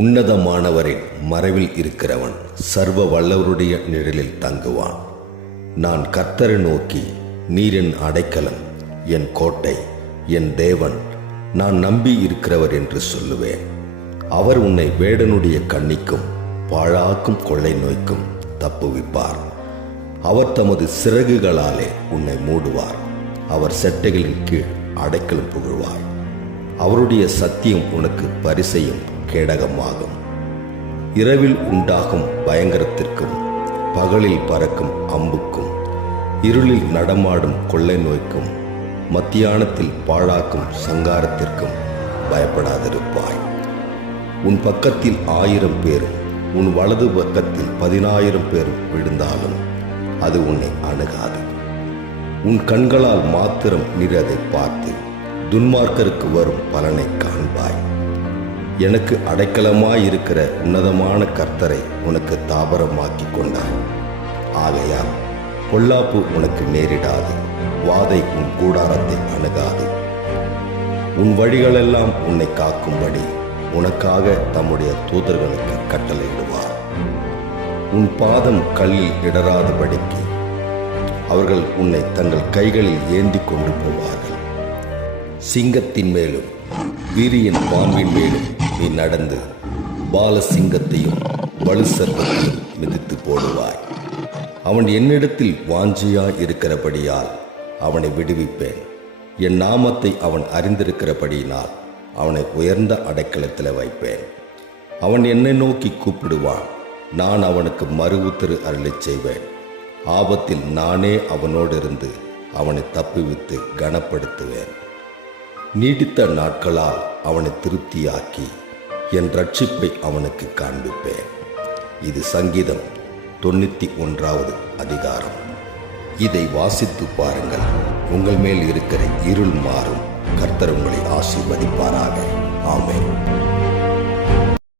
உன்னதமானவரின் மறைவில் இருக்கிறவன் சர்வ வல்லவருடைய நிழலில் தங்குவான். நான் கர்த்தரை நோக்கி நீரின் அடைக்கலம் என் கோட்டை என் தேவன் நான் நம்பி இருக்கிறவர் என்று சொல்லுவேன். அவர் உன்னை வேடனுடைய கண்ணிக்கும் பாழாக்கும் கொள்ளை நோய்க்கும் தப்புவிப்பார். அவர் தமது சிறகுகளாலே உன்னை மூடுவார். அவர் செட்டைகளின் கீழ் அடைக்கலம் புகழ்வார். அவருடைய சத்தியம் உனக்கு பரிசையும் கேடகமாகும். இரவில் உண்டாகும் பயங்கரத்திற்கும் பகலில் பறக்கும் அம்புக்கும் இருளில் நடமாடும் கொள்ளை நோய்க்கும் மத்தியானத்தில் பாழாக்கும் சங்காரத்திற்கும் பயப்படாதிருப்பாய். உன் பக்கத்தில் ஆயிரம் பேரும் உன் வலது பக்கத்தில் பதினாயிரம் பேரும் விழுந்தாலும் அது உன்னை அணுகாது. உன் கண்களால் மாத்திரம் நீர் அதை பார்த்து துன்மார்க்கருக்கு வரும் பலனை காண்பாய். எனக்கு அடைக்கலமாயிருக்கிற உன்னதமான கர்த்தரை உனக்கு தாபரமாக்கி கொண்டார் ஆகையால் பொல்லாப்பு உனக்கு நேரிடாது வாதை உன் கூடாரத்தை அணுகாது. உன் வழிகளெல்லாம் உன்னை காக்கும்படி உனக்காக தம்முடைய தூதர்களுக்கு கட்டளையிடுவார். உன் பாதம் கல்லில் இடராதபடிக்கு அவர்கள் உன்னை தங்கள் கைகளில் ஏந்தி கொண்டு போவார்கள். சிங்கத்தின் மேலும் வீரியின் பாம்பின் மேலும் நீ நடந்து பால சிங்கத்தையும் வலுசர்வத்தையும் மிதித்து போடுவாய். அவன் என்னிடத்தில் வாஞ்சியாய் இருக்கிறபடியால் அவனை விடுவிப்பேன். என் நாமத்தை அவன் அறிந்திருக்கிறபடியினால் அவனை உயர்ந்த அடைக்கலத்தில் வைப்பேன். அவன் என்னை நோக்கி கூப்பிடுவான். நான் அவனுக்கு மறு உத்தரு அருளை செய்வேன். ஆபத்தில் நானே அவனோடு இருந்து அவனை தப்புவித்து கனப்படுத்துவேன். நீடித்த நாட்களால் அவனை திருப்தியாக்கி என் ரட்சிப்பை அவனுக்கு காண்பிப்பேன். இது சங்கீதம் தொண்ணூற்றி ஒன்றாவது அதிகாரம். இதை வாசித்து பாருங்கள். உங்கள் மேல் இருக்கிற இருள் மாறும். கர்த்தர் உங்களை ஆசீர்வதிப்பாராக. ஆமேன்.